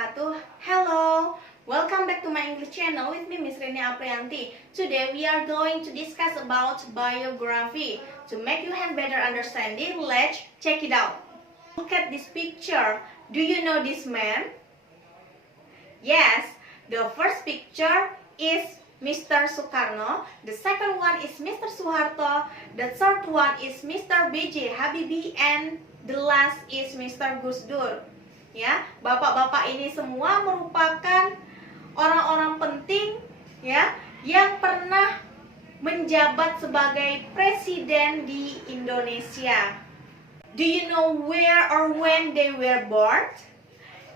wabarakatuh. Hello, welcome back to my English channel with me, Miss Rini Aprianti. Today we are going to discuss about biography. To make you have better understanding, let's check it out. Look at this picture. Do you know this man? Yes, the first picture is Mr. Soekarno, the second one is Mr. Soeharto, the third one is Mr. B.J. Habibie, and the last is Mr. Gus Dur. Ya, bapak-bapak ini semua merupakan orang-orang penting ya yang pernah menjabat sebagai presiden di Indonesia. Do you know where or when they were born?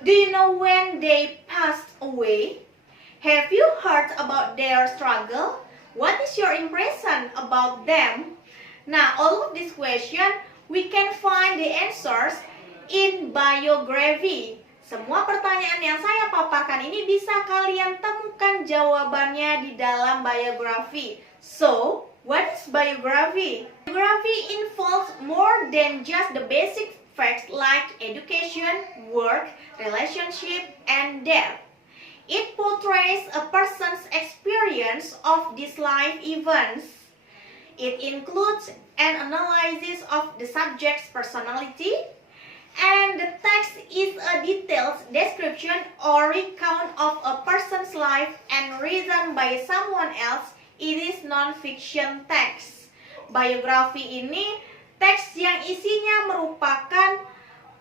Do you know when they passed away? Have you heard about their struggle? What is your impression about them? Now, all of these questions we can find the answers in biography. Semua pertanyaan yang saya paparkan ini bisa kalian temukan jawabannya di dalam biografi. So, what is biography? Biography involves more than just the basic facts like education, work, relationship, and death. It portrays a person's experience of these life events. It includes an analysis of the subject's personality, and the text is a detailed description or recount of a person's life and written by someone else. It is non-fiction text. Biografi ini teks yang isinya merupakan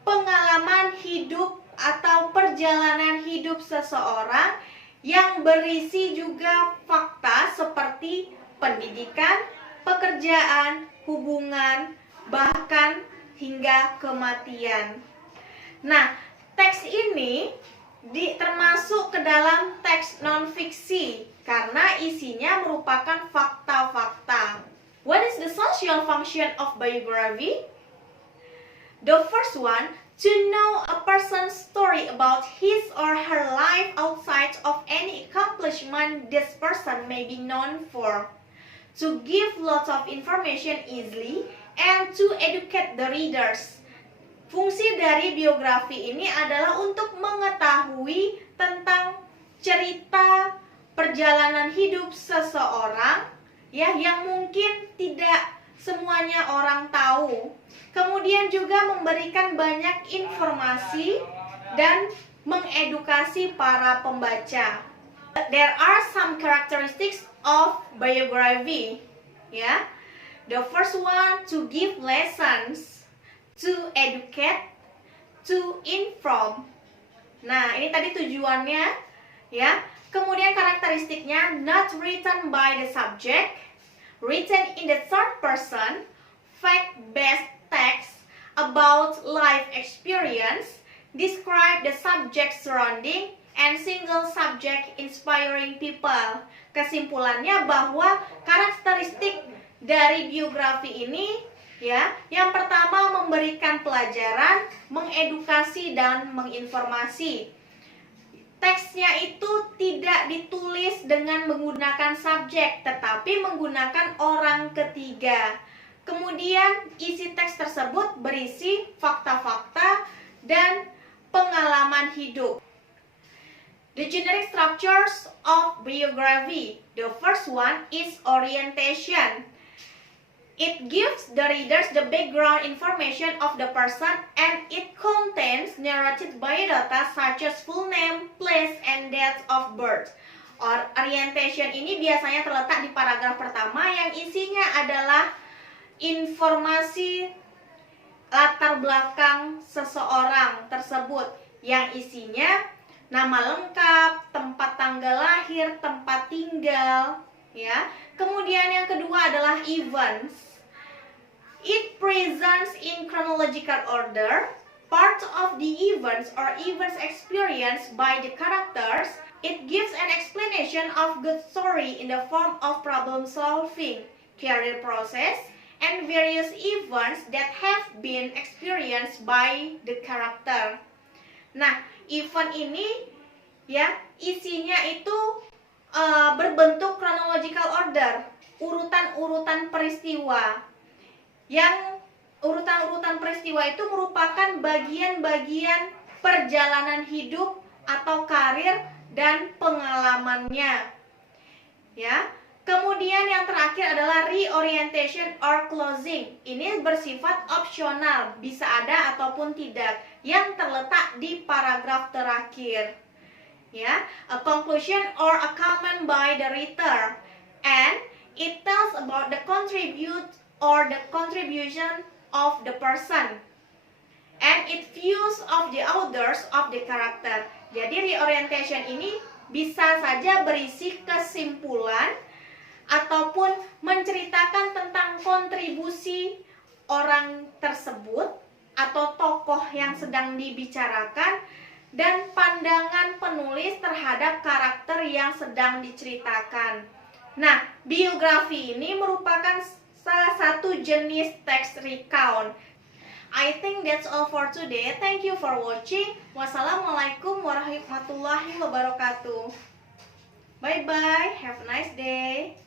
pengalaman hidup atau perjalanan hidup seseorang yang berisi juga fakta seperti pendidikan, pekerjaan, hubungan, bahkan hingga kematian. Nah, teks ini termasuk ke dalam teks non-fiksi karena isinya merupakan fakta-fakta. What is the social function of biography? The first one, to know a person's story about his or her life outside of any accomplishment this person may be known for. To give lots of information easily and to educate the readers. Fungsi dari biografi ini adalah untuk mengetahui tentang cerita perjalanan hidup seseorang ya yang mungkin tidak semuanya orang tahu. Kemudian juga memberikan banyak informasi dan mengedukasi para pembaca. There are some characteristics of biography ya. The first one, to give lessons, to educate, to inform. Nah, ini tadi tujuannya ya. Kemudian karakteristiknya, not written by the subject, written in the third person, fact-based text about life experience, describe the subject surrounding, and single subject inspiring people. Kesimpulannya bahwa karakteristik dari biografi ini ya, yang pertama memberikan pelajaran, mengedukasi dan menginformasi. Teksnya itu tidak ditulis dengan menggunakan subjek, tetapi menggunakan orang ketiga. Kemudian isi teks tersebut berisi fakta-fakta dan pengalaman hidup. The generic structures of biography. The first one is orientation. It gives the readers the background information of the person and it contains narrated biodata such as full name, place, and date of birth. Orientation ini biasanya terletak di paragraf pertama yang isinya adalah informasi latar belakang seseorang tersebut yang isinya nama lengkap, tempat tanggal lahir, tempat tinggal, ya. Kemudian yang kedua adalah events. It presents in chronological order part of the events or events experienced by the characters. It gives an explanation of good story in the form of problem solving, career process, and various events that have been experienced by the character. Nah, event ini ya isinya itu berbentuk chronological order, urutan-urutan peristiwa. Yang urutan-urutan peristiwa itu merupakan bagian-bagian perjalanan hidup atau karir dan pengalamannya. Ya. Kemudian yang terakhir adalah reorientation or closing. Ini bersifat opsional, bisa ada ataupun tidak, yang terletak di paragraf terakhir. Ya, a conclusion or a comment by the writer, and it tells about the contribution of the person, and it views of the authors of the character. Jadi reorientation ini bisa saja berisi kesimpulan ataupun menceritakan tentang kontribusi orang tersebut atau tokoh yang sedang dibicarakan dan pandangan penulis terhadap karakter yang sedang diceritakan. Nah, biografi ini merupakan salah satu jenis text recount. I think that's all for today. Thank you for watching. Wassalamualaikum warahmatullahi wabarakatuh. Bye bye. Have a nice day.